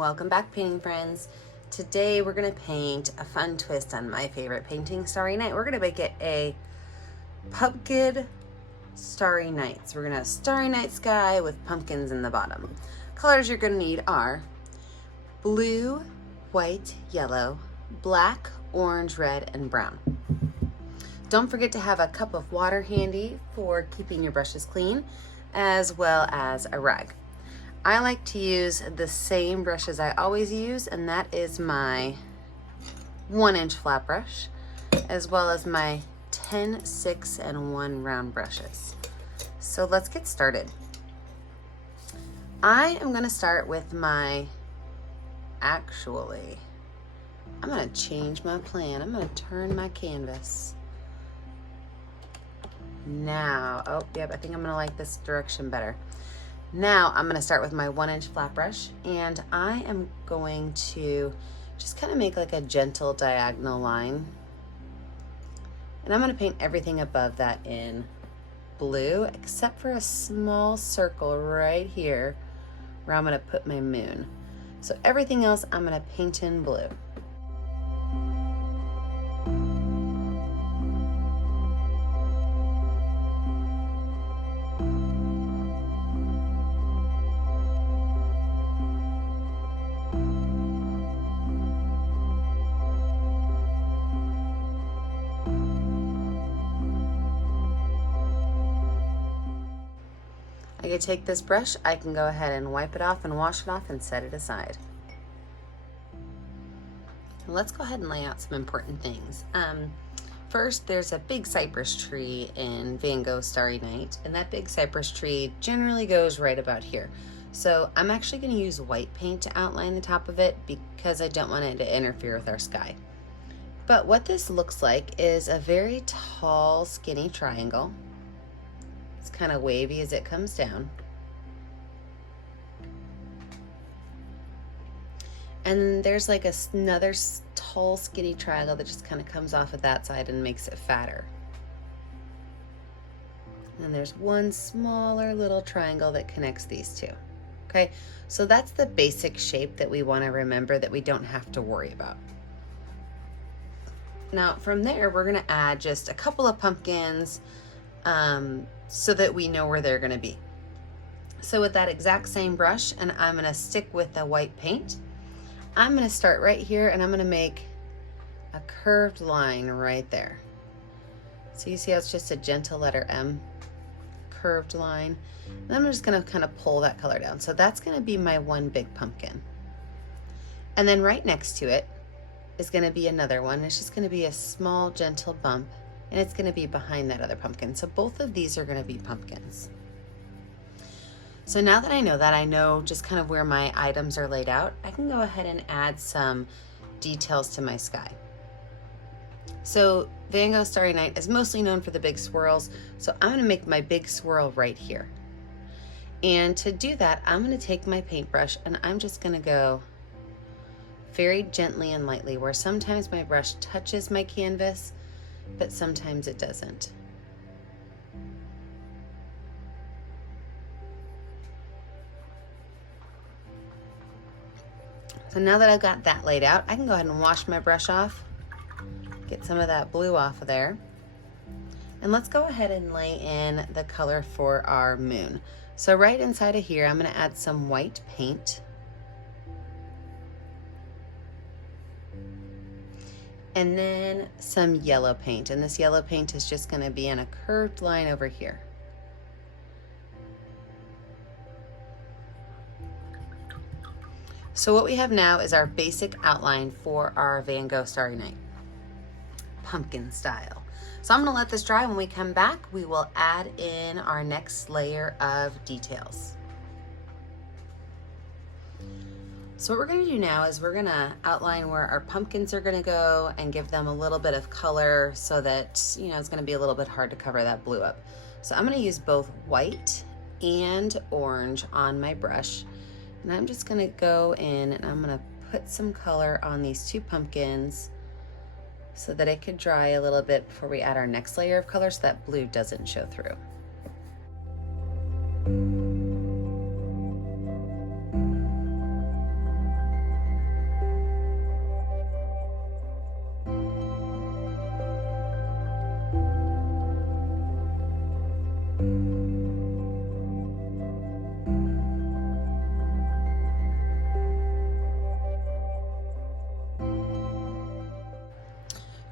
Welcome back, painting friends. Today we're going to paint a fun twist on my favorite painting, Starry Night. We're going to make it a pumpkin starry night. So we're going to have starry night sky with pumpkins in the bottom. Colors you're going to need are blue, white, yellow, black, orange, red, and brown. Don't forget to have a cup of water handy for keeping your brushes clean, as well as a rag. I like to use the same brushes I always use, and that is my 1-inch flat brush, as well as my 10, 6, and 1 round brushes. So let's get started. I am going to start with I'm going to change my plan. I'm going to turn my canvas. Now, I think I'm going to like this direction better. Now I'm going to start with my 1-inch flat brush, and I am going to just kind of make like a gentle diagonal line. And I'm going to paint everything above that in blue, except for a small circle right here where I'm going to put my moon. So everything else I'm going to paint in blue. I can take this brush, I can go ahead and wipe it off and wash it off and set it aside. Let's go ahead and lay out some important things. First, there's a big cypress tree in Van Gogh's Starry Night, and that big cypress tree generally goes right about here. So I'm actually going to use white paint to outline the top of it because I don't want it to interfere with our sky. But what this looks like is a very tall, skinny triangle. It's kind of wavy as it comes down. And there's like another tall, skinny triangle that just kind of comes off of that side and makes it fatter. And there's one smaller little triangle that connects these two. Okay, so that's the basic shape that we want to remember that we don't have to worry about. Now from there, we're going to add just a couple of pumpkins so that we know where they're going to be. So with that exact same brush, and I'm going to stick with the white paint, I'm going to start right here and I'm going to make a curved line right there. So you see how it's just a gentle letter M, curved line. And I'm just going to kind of pull that color down. So that's going to be my one big pumpkin. And then right next to it is going to be another one. It's just going to be a small gentle bump, and it's going to be behind that other pumpkin. So both of these are going to be pumpkins. So now that I know just kind of where my items are laid out, I can go ahead and add some details to my sky. So Van Gogh's Starry Night is mostly known for the big swirls, so I'm going to make my big swirl right here. And to do that, I'm going to take my paintbrush and I'm just going to go very gently and lightly, where sometimes my brush touches my canvas, but sometimes it doesn't. So now that I've got that laid out, I can go ahead and wash my brush off, get some of that blue off of there. And let's go ahead and lay in the color for our moon. So right inside of here, I'm going to add some white paint. And then some yellow paint, and this yellow paint is just going to be in a curved line over here. So what we have now is our basic outline for our Van Gogh Starry Night, pumpkin style. So I'm going to let this dry. When we come back, we will add in our next layer of details. So what we're going to do now is we're going to outline where our pumpkins are going to go and give them a little bit of color so that, it's going to be a little bit hard to cover that blue up. So I'm going to use both white and orange on my brush. And I'm just going to go in and I'm going to put some color on these two pumpkins so that it could dry a little bit before we add our next layer of color so that blue doesn't show through.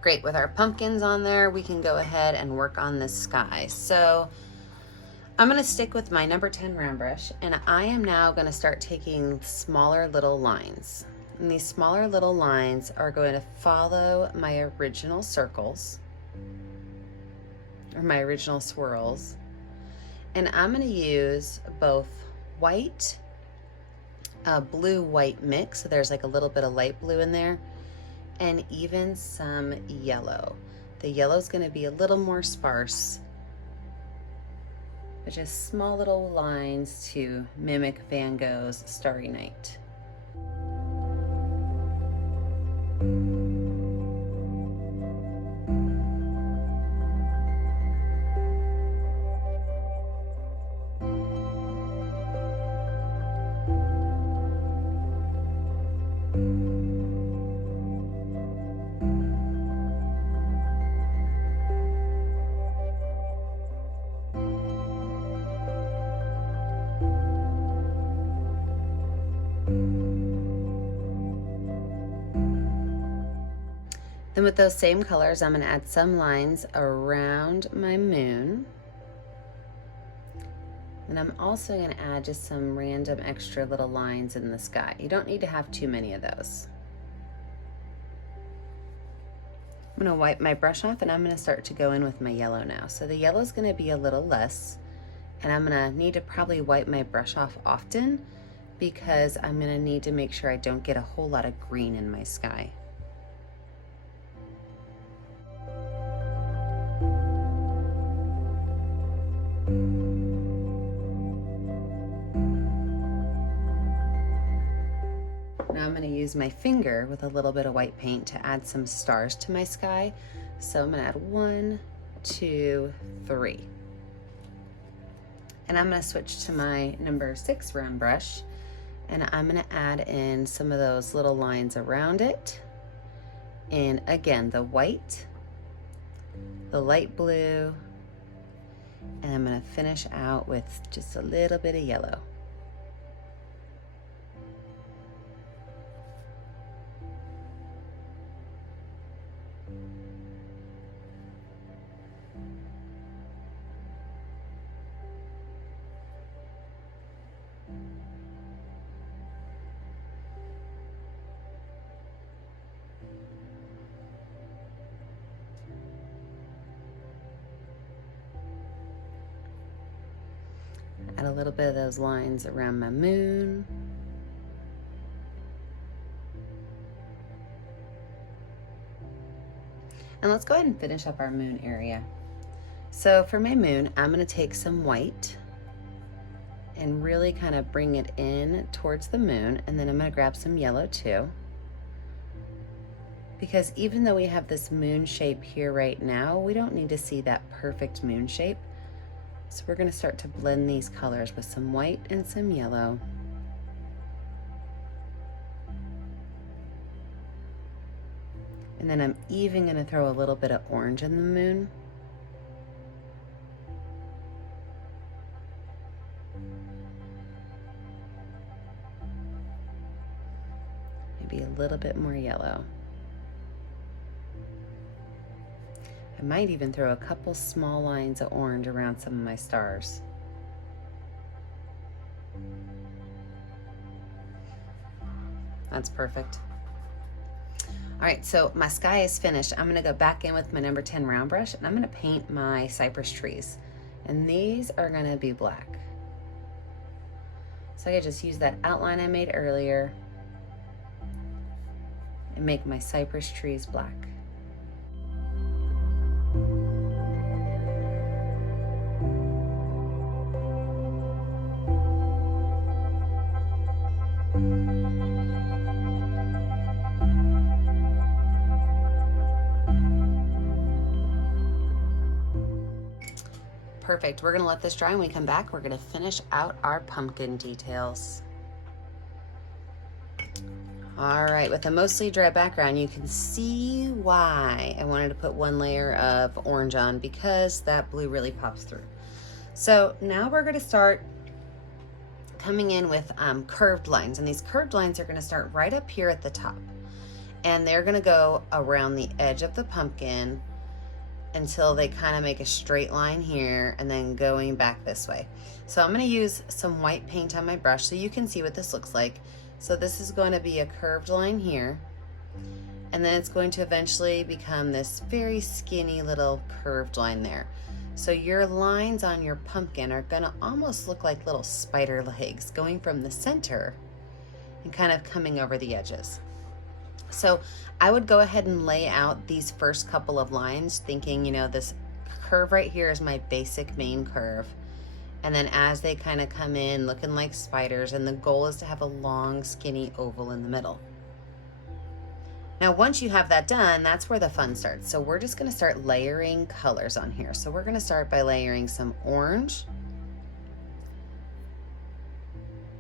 Great, with our pumpkins on there, we can go ahead and work on this sky. So I'm gonna stick with my number 10 round brush, and I am now gonna start taking smaller little lines. And these smaller little lines are going to follow my original circles, or my original swirls. And I'm gonna use both white, blue-white mix, so there's like a little bit of light blue in there, and even some yellow. The yellow is gonna be a little more sparse, but just small little lines to mimic Van Gogh's Starry Night. Then with those same colors, I'm gonna add some lines around my moon. And I'm also gonna add just some random extra little lines in the sky. You don't need to have too many of those. I'm gonna wipe my brush off, and I'm gonna start to go in with my yellow now. So the yellow is gonna be a little less, and I'm gonna need to probably wipe my brush off often because I'm gonna need to make sure I don't get a whole lot of green in my sky. Now I'm going to use my finger with a little bit of white paint to add some stars to my sky. So I'm going to add 1, 2, 3. And I'm going to switch to my number 6 round brush, and I'm going to add in some of those little lines around it. And again, the white, the light blue, and I'm going to finish out with just a little bit of yellow. Add a little bit of those lines around my moon. And let's go ahead and finish up our moon area. So for my moon, I'm going to take some white and really kind of bring it in towards the moon, and then I'm going to grab some yellow too. Because even though we have this moon shape here right now, we don't need to see that perfect moon shape. So we're going to start to blend these colors with some white and some yellow. And then I'm even going to throw a little bit of orange in the moon. Maybe a little bit more yellow. I might even throw a couple small lines of orange around some of my stars. That's perfect. All right, so my sky is finished. I'm gonna go back in with my number 10 round brush, and I'm gonna paint my cypress trees. And these are gonna be black. So I could just use that outline I made earlier and make my cypress trees black. Perfect. We're going to let this dry. When we come back, we're going to finish out our pumpkin details. All right, with a mostly dry background, you can see why I wanted to put one layer of orange on, because that blue really pops through. So now we're going to start coming in with curved lines, and these curved lines are going to start right up here at the top. and they're gonna go around the edge of the pumpkin until they kind of make a straight line here and then going back this way. So I'm going to use some white paint on my brush so you can see what this looks like. So this is going to be a curved line here, and then it's going to eventually become this very skinny little curved line there. So your lines on your pumpkin are going to almost look like little spider legs going from the center and kind of coming over the edges. So I would go ahead and lay out these first couple of lines thinking, you know, this curve right here is my basic main curve. And then as they kind of come in looking like spiders, and the goal is to have a long skinny oval in the middle. Now once you have that done, that's where the fun starts. So we're just going to start layering colors on here. So we're going to start by layering some orange,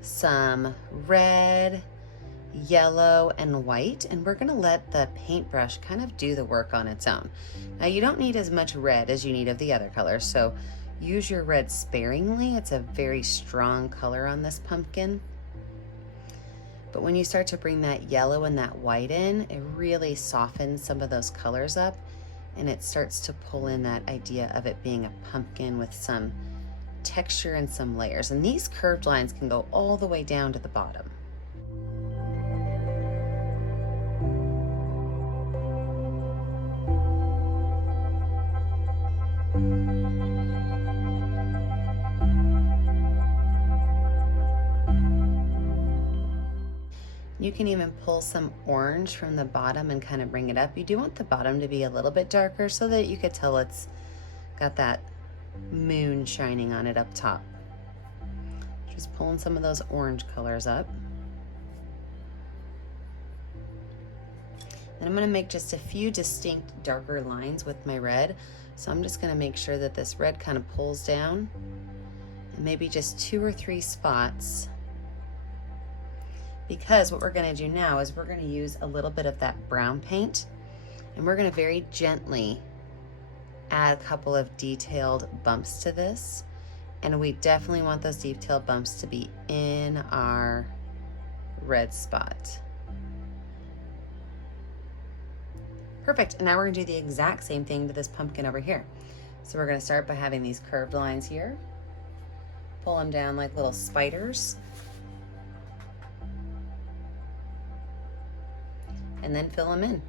some red, yellow, and white, and we're going to let the paintbrush kind of do the work on its own. Now you don't need as much red as you need of the other colors, so use your red sparingly. It's a very strong color on this pumpkin. But when you start to bring that yellow and that white in, it really softens some of those colors up, and it starts to pull in that idea of it being a pumpkin with some texture and some layers. And these curved lines can go all the way down to the bottom. You can even pull some orange from the bottom and kind of bring it up. You do want the bottom to be a little bit darker so that you could tell it's got that moon shining on it up top. Just pulling some of those orange colors up. And I'm going to make just a few distinct darker lines with my red. So I'm just going to make sure that this red kind of pulls down, and maybe just 2 or 3 spots. Because what we're going to do now is we're going to use a little bit of that brown paint, and we're going to very gently add a couple of detailed bumps to this. And we definitely want those detailed bumps to be in our red spot. Perfect. And now we're going to do the exact same thing to this pumpkin over here. So we're going to start by having these curved lines here. Pull them down like little spiders. And then fill them in.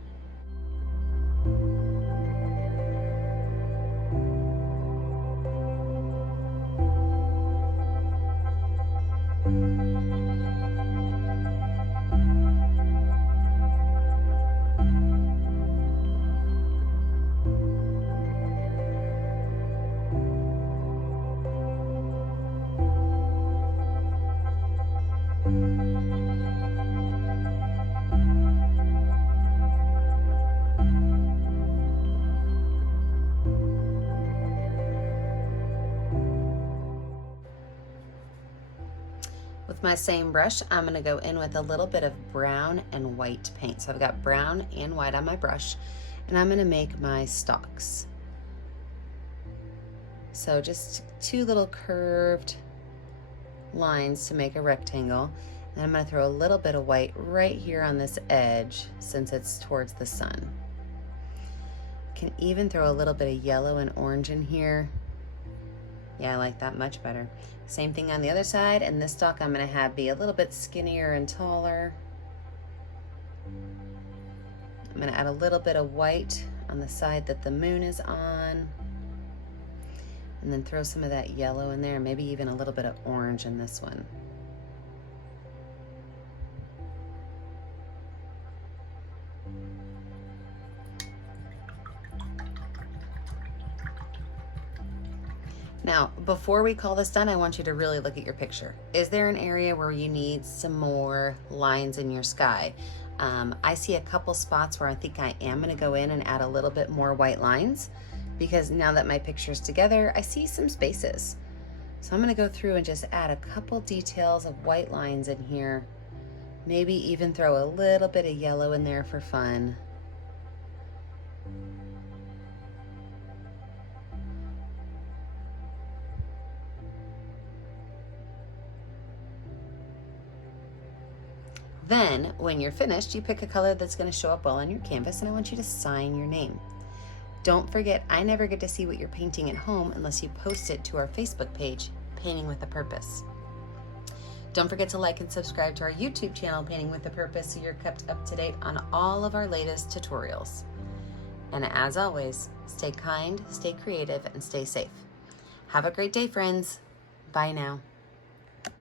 With my same brush, I'm going to go in with a little bit of brown and white paint. So I've got brown and white on my brush, and I'm going to make my stalks. So just 2 little curved lines to make a rectangle. And I'm going to throw a little bit of white right here on this edge since it's towards the sun. Can even throw a little bit of yellow and orange in here. Yeah, I like that much better. Same thing on the other side, and this stalk I'm going to have be a little bit skinnier and taller. I'm going to add a little bit of white on the side that the moon is on, and then throw some of that yellow in there, maybe even a little bit of orange in this one. Now, before we call this done, I want you to really look at your picture. Is there an area where you need some more lines in your sky? I see a couple spots where I think I am going to go in and add a little bit more white lines, because now that my picture's together, I see some spaces. So I'm going to go through and just add a couple details of white lines in here. Maybe even throw a little bit of yellow in there for fun. Then, when you're finished, you pick a color that's going to show up well on your canvas, and I want you to sign your name. Don't forget, I never get to see what you're painting at home unless you post it to our Facebook page, Painting with a Purpose. Don't forget to like and subscribe to our YouTube channel, Painting with a Purpose, so you're kept up to date on all of our latest tutorials. And as always, stay kind, stay creative, and stay safe. Have a great day, friends. Bye now.